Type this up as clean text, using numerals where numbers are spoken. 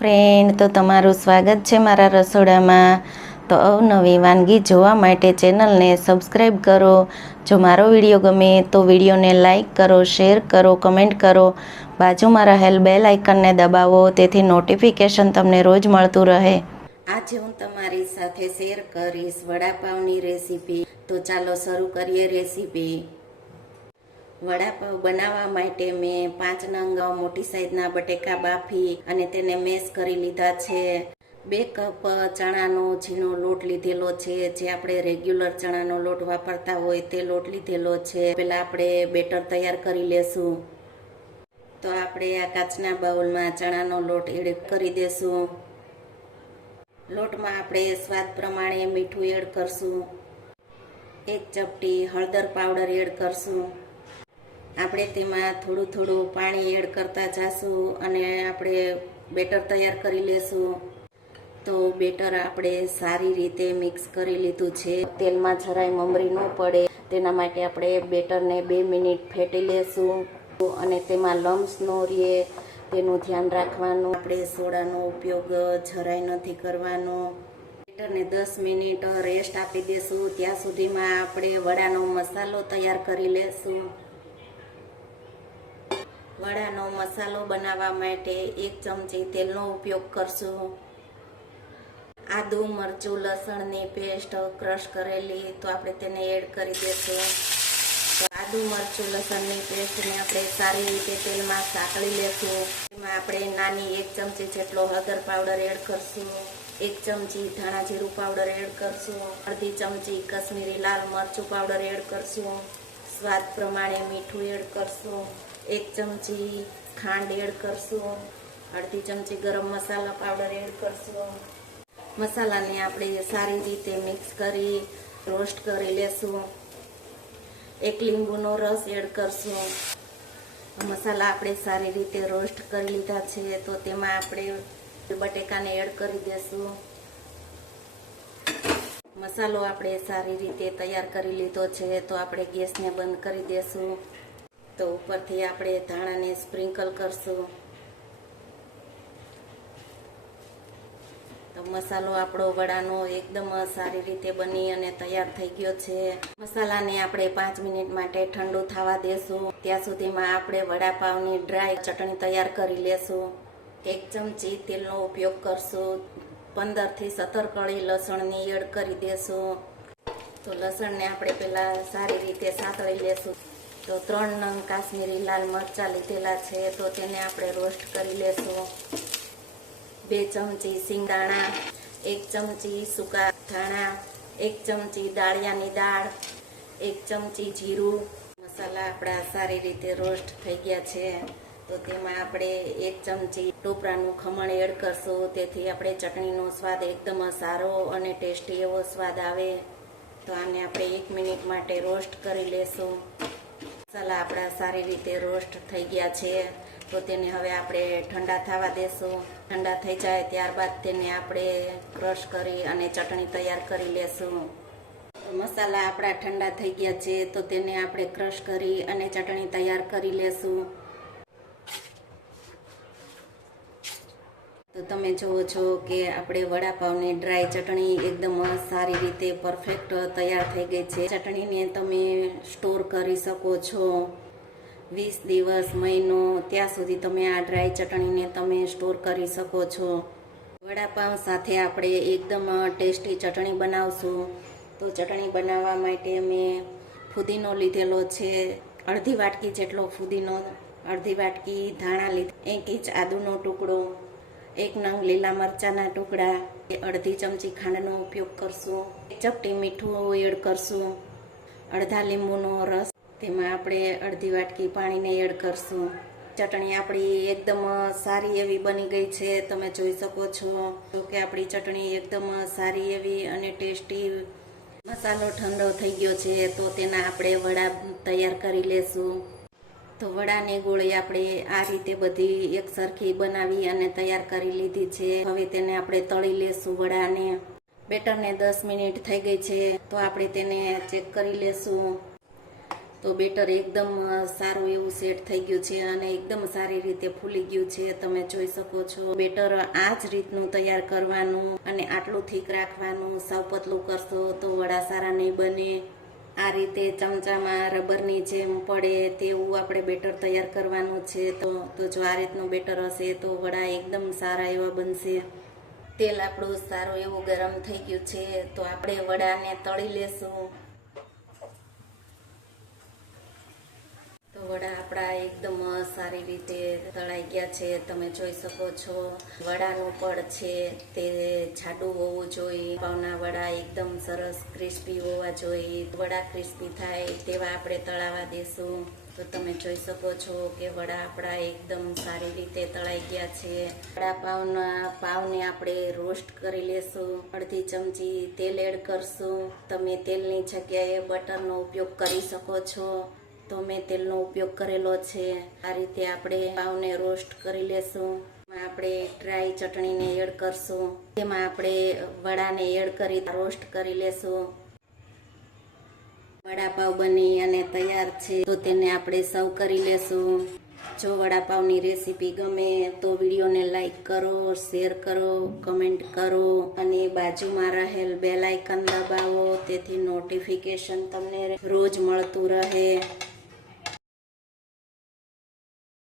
Friend, તો તમારું સ્વાગત છે મારા રસોડામાં. તો અવનવી વાનગી જોવા માટે ચેનલને સબસ્ક્રાઈબ કરો. જો મારો વિડીયો ગમે તો વિડીયોને લાઈક કરો, શેર કરો, કમેન્ટ કરો. બાજુમાં રહેલ બેલ આઇકનને દબાવો, તેથી નોટિફિકેશન તમને રોજ મળતું રહે. આજે હું તમારી સાથે શેર કરીશ વડાપાવની રેસીપી. તો ચાલો શરૂ કરીએ રેસીપી. વડાપાવ બનાવવા માટે મેં 5 નંગ મોટી સાઈઝના બટેકા બાફી અને તેને મેશ કરી લીધા છે. 2 કપ ચણાનો ઝીણો લોટ લીધેલો છે, જે આપણે રેગ્યુલર ચણાનો લોટ વાપરતા હોય તે લોટ લીધેલો છે. પહેલાં આપણે બેટર તૈયાર કરી લેશું. તો આપણે આ કાચના બાઉલમાં ચણાનો લોટ એડ કરી દેશું. લોટમાં આપણે સ્વાદ પ્રમાણે મીઠું એડ કરશું. 1 ચપટી હળદર પાવડર એડ કરશું. આપણે તેમાં થોડું થોડું પાણી એડ કરતા જાશું અને આપણે બેટર તૈયાર કરી લેશું. તો બેટર આપણે સારી રીતે મિક્સ કરી લીધું છે. તેલમાં જરાય મમરી ન પડે તેના માટે આપણે બેટરને 2 મિનિટ ફેટી લેશું અને તેમાં લમ્સ ન રહે તેનું ધ્યાન રાખવાનું. આપણે સોડાનો ઉપયોગ જરાય નથી કરવાનો. બેટરને 10 મિનિટ રેસ્ટ આપી દેશું. ત્યાં સુધીમાં આપણે વડાનો મસાલો તૈયાર કરી લેશું. વડાનો મસાલો બનાવવા માટે 1 ચમચી તેલનો ઉપયોગ કરશું. આદુ, મરચું, લસણની પેસ્ટ ક્રશ કરેલી તો આપણે તેને એડ કરી દઈશું. તો આદુ, મરચું, લસણની પેસ્ટને આપણે સારી રીતે તેલમાં સાંકળી લેશું. એમાં આપણે નાની 1 ચમચી જેટલો હળદર પાવડર એડ કરશું. 1 ચમચી ધાણા જીરું પાવડર એડ કરશું. અડધી ચમચી કશ્મીરી લાલ મરચું પાવડર એડ કરશું. સ્વાદ પ્રમાણે મીઠું એડ કરશું. 1 ચમચી ખાંડ એડ કરશું. અડધી ચમચી ગરમ મસાલા પાવડર એડ કરશું. મસાલાને આપણે સારી રીતે મિક્સ કરી રોસ્ટ કરી લેશું. 1 લીંબુનો રસ એડ કરશું. મસાલા આપણે સારી રીતે રોસ્ટ કરી લીધા છે, તો તેમાં આપણે બટેકાને એડ કરી દેશું. મસાલો આપણે સારી રીતે તૈયાર કરી લીધો છે, તો આપણે ગેસને બંધ કરી દેશું. તો ઉપરથી આપણે ધાણાને સ્પ્રિંકલ કરશું. તો મસાલો આપણો વડાનો એકદમ સારી રીતે બની અને તૈયાર થઈ ગયો છે. મસાલાને આપણે 5 મિનિટ માટે ઠંડુ થવા દેશું. ત્યાં સુધીમાં આપણે વડાપાવની ડ્રાય ચટણી તૈયાર કરી લેશું. 1 ચમચી તેલનો ઉપયોગ કરશું. 15 થી 17 કળી લસણની એડ કરી દેશું. તો લસણને આપણે પહેલા સારી રીતે સાંતળી લેશું. તો 3 નંગ કાશ્મીરી લાલ મરચાં લીધેલા છે, તો તેને આપણે રોસ્ટ કરી લેશું. 2 ચમચી સિંગદાણા, 1 ચમચી સૂકા ધાણા, 1 ચમચી દાળિયાની દાળ, 1 ચમચી જીરું. મસાલા આપણા સારી રીતે રોસ્ટ થઈ ગયા છે, તો તેમાં આપણે 1 ચમચી ટોપરાનું ખમણ એડ કરશું. તેથી આપણે ચટણીનો સ્વાદ એકદમ સારો અને ટેસ્ટી એવો સ્વાદ આવે. તો આને આપણે 1 મિનિટ માટે રોસ્ટ કરી લેશું. મસાલા આપણા સારી રીતે રોસ્ટ થઈ ગયા છે, તો તેને હવે આપણે ઠંડા થવા દેશું. ઠંડા થઈ જાય ત્યારબાદ તેને આપણે ક્રશ કરી અને ચટણી તૈયાર કરી લેશું. મસાલા આપણા ઠંડા થઈ ગયા છે, તો તેને આપણે ક્રશ કરી અને ચટણી તૈયાર કરી લેશું. તો તમે જુઓ છો કે આપણે વડાપાવની ડ્રાય ચટણી એકદમ સારી રીતે પરફેક્ટ તૈયાર થઈ ગઈ છે. ચટણીને તમે સ્ટોર કરી શકો છો. 20 દિવસ, મહિનો ત્યાં સુધી તમે આ ડ્રાય ચટણીને તમે સ્ટોર કરી શકો છો. વડાપાવ સાથે આપણે એકદમ ટેસ્ટી ચટણી બનાવશું. તો ચટણી બનાવવા માટે મેં ફુદીનો લીધેલો છે, અડધી વાટકી જેટલો ફુદીનો, અડધી વાટકી ધાણા લીધા, 1 ઇંચ આદુનો ટુકડો, 1 નંગ લીલા મરચાંના ટુકડા, અડધી ચમચી ખાંડનો ઉપયોગ કરશું. 1 ચપટી મીઠું એડ કરશું. અડધા લીંબુનો રસ, તેમાં આપણે અડધી વાટકી પાણીને એડ કરશું. ચટણી આપણી એકદમ સારી એવી બની ગઈ છે. તમે જોઈ શકો છો કે આપણી ચટણી એકદમ સારી એવી અને ટેસ્ટી. મસાલો ઠંડો થઈ ગયો છે, તો તેના આપણે વડા તૈયાર કરી લેશું. તો વડાની ગોળી આપણે આ રીતે બધી એક સરખી બનાવી અને તૈયાર કરી લીધી છે. હવે તેને આપણે તળી લેશું વડાને. બેટરને 10 મિનિટ થઈ ગઈ છે, તો આપણે તેને ચેક કરી લેશું. તો બેટર એકદમ સારું એવું સેટ થઈ ગયું છે અને એકદમ સારી રીતે ફૂલી ગયું છે. તમે જોઈ શકો છો. બેટર આ જ રીતનું તૈયાર કરવાનું અને આટલું થીક રાખવાનું. સાવ પતલું કરશો તો વડા સારા નહીં બને. આ રીતે ચમચામાં રબરની જેમ પડે તેવું આપણે બેટર તૈયાર કરવાનું છે. તો જો આ રીતનું બેટર હશે તો વડા એકદમ સારા એવા બનશે. તેલ આપણું સારું એવું ગરમ થઈ ગયું છે તો આપણે વડાને તળી લેશું. તો વડા આપણા એકદમ સારી રીતે તળાઈ ગયા છે. તમે જોઈ શકો છો. વડાનું પડ છે તે જાડું હોવું જોઈએ. પાવના વડા એકદમ સરસ ક્રિસ્પી હોવા જોઈએ. વડા ક્રિસ્પી થાય તેવા આપણે તળાવા દેશું. તો તમે જોઈ શકો છો કે વડા આપણા એકદમ સારી રીતે તળાઈ ગયા છે. પાવને આપણે રોસ્ટ કરી લેશું. અડધી ચમચી તેલ એડ કરશું. તમે તેલની જગ્યાએ બટરનો ઉપયોગ કરી શકો છો. તો મેં તેલનો ઉપયોગ કરેલો છે. આ રીતે આપણે પાવને રોસ્ટ કરી લેશું. આપણે ડ્રાય ચટણીને એડ કરશું. તેમાં આપણે વડાને એડ કરી રોસ્ટ કરી લેશું. વડાપાવ બની અને તૈયાર છે તો તેને આપણે સર્વ કરી લેશું. જો વડાપાવની રેસીપી ગમે તો વિડીયોને લાઈક કરો, શેર કરો, કમેન્ટ કરો અને બાજુમાં રહેલ બેલ આઇકન દબાવો. તેથી નોટિફિકેશન તમને રોજ મળતું રહે.